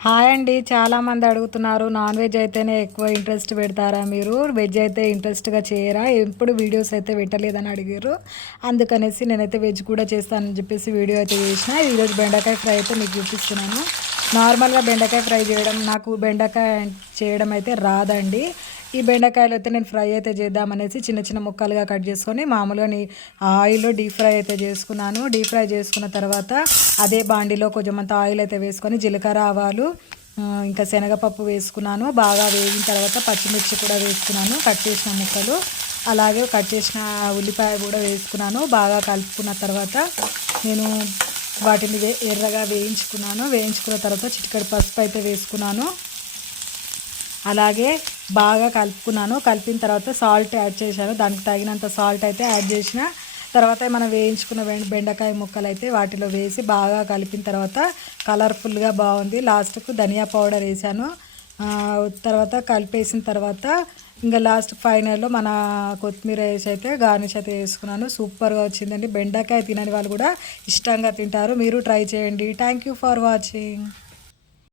Hi అండి. చాలామంది అడుగుతున్నారు, నాన్ వెజ్ అయితేనే ఎక్కువ ఇంట్రెస్ట్ పెడతారా మీరు? వెజ్ అయితే ఇంట్రెస్ట్‌గా చేయరా? ఎప్పుడు వీడియోస్ అయితే పెట్టలేదని అడిగారు. అందుకనేసి నేనైతే వెజ్ కూడా చేస్తానని చెప్పేసి వీడియో అయితే చేసిన. ఈరోజు బెండకాయ ఫ్రై అయితే మీకు చూపిస్తున్నాను. నార్మల్‌గా బెండకాయ ఫ్రై చేయడం, నాకు బెండకాయ చేయడం అయితే రాదండి. ఈ బెండకాయలు అయితే నేను ఫ్రై అయితే చేద్దామనేసి చిన్న చిన్న ముక్కలుగా కట్ చేసుకొని మామూలుగా ఆయిల్‌లో డీప్ ఫ్రై అయితే చేసుకున్నాను. డీప్ ఫ్రై చేసుకున్న తర్వాత అదే బాండీలో కొంచెమంత ఆయిల్ అయితే వేసుకొని జీలకర్ర, ఆవాలు, ఇంకా శనగపప్పు వేసుకున్నాను. బాగా వేగిన తర్వాత పచ్చిమిర్చి కూడా వేసుకున్నాను, కట్ చేసిన ముక్కలు. అలాగే కట్ చేసిన ఉల్లిపాయ కూడా వేసుకున్నాను. బాగా కలుపుకున్న తర్వాత నేను వాటిని ఎర్రగా వేయించుకున్నాను. వేయించుకున్న తర్వాత చిటికెడు పసుపు అయితే వేసుకున్నాను. అలాగే బాగా కలుపుకున్నాను. కలిపిన తర్వాత సాల్ట్ యాడ్ చేశాను. దానికి తగినంత సాల్ట్ అయితే యాడ్ చేసిన తర్వాత మనం వేయించుకున్న బెండకాయ ముక్కలు అయితే వాటిలో వేసి బాగా కలిపిన తర్వాత కలర్ఫుల్గా బాగుంది. లాస్ట్కు ధనియా పౌడర్ వేసాను. తర్వాత కలిపేసిన తర్వాత ఇంకా లాస్ట్ ఫైనల్లో మన కొత్తిమీర వేసి అయితే గార్నిష్ అయితే వేసుకున్నాను. సూపర్గా వచ్చిందండి. బెండకాయ తినని వాళ్ళు కూడా ఇష్టంగా తింటారు. మీరు ట్రై చేయండి. Thank you for watching.